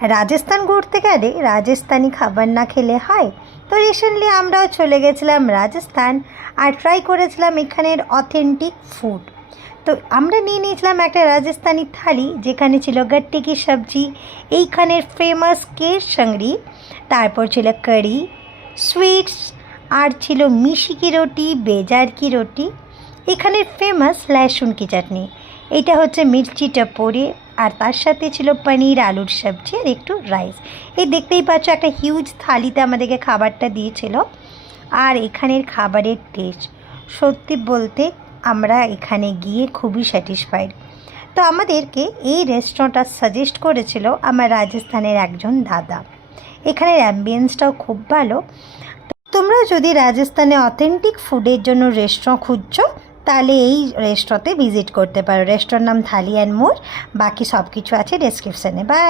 রাজস্থান ঘুরতে গেলে রাজস্থানি খাবার না খেলে হয়। তো রিসেন্টলি আমরাও চলে গেছিলাম রাজস্থান আর ট্রাই করেছিলাম এখানের অথেন্টিক ফুড। তো আমরা নিয়ে নিয়েছিলাম একটা রাজস্থানি থালি, যেখানে ছিল গট্টে কি সবজি, এইখানের ফেমাস কের সাংরি, তারপর ছিল কারি, সুইটস, আর ছিল মিশি কি রুটি, বেজার কি রুটি, এখানের ফেমাস লহসুন কি চাটনি, এটা হচ্ছে মির্চি টপোরে, আর তার সাথে ছিল পনির আলুর সবজি আর একটু রাইস। এই দেখতেই পাচ্ছ একটা হিউজ থালিতে আমাদেরকে খাবারটা দিয়েছিল। আর এখানের খাবারের টেস্ট সত্যি বলতে আমরা এখানে গিয়ে খুবই স্যাটিসফাইড। তো আমাদেরকে এই রেস্টুরেন্টটা সাজেস্ট করেছিল আমার রাজস্থানের একজন দাদা। এখানের অ্যাম্বিয়েন্সটাও খুব ভালো। তোমরা যদি রাজস্থানে অথেন্টিক ফুডের জন্য রেস্টুরেন্ট খুঁজছো, তাহলে এই রেস্টুরেন্টে ভিজিট করতে পারো। রেস্টুরেন্ট নাম থালি অ্যান্ড মোর, বাকি সব কিছু আছে ডেসক্রিপশানে। বাই।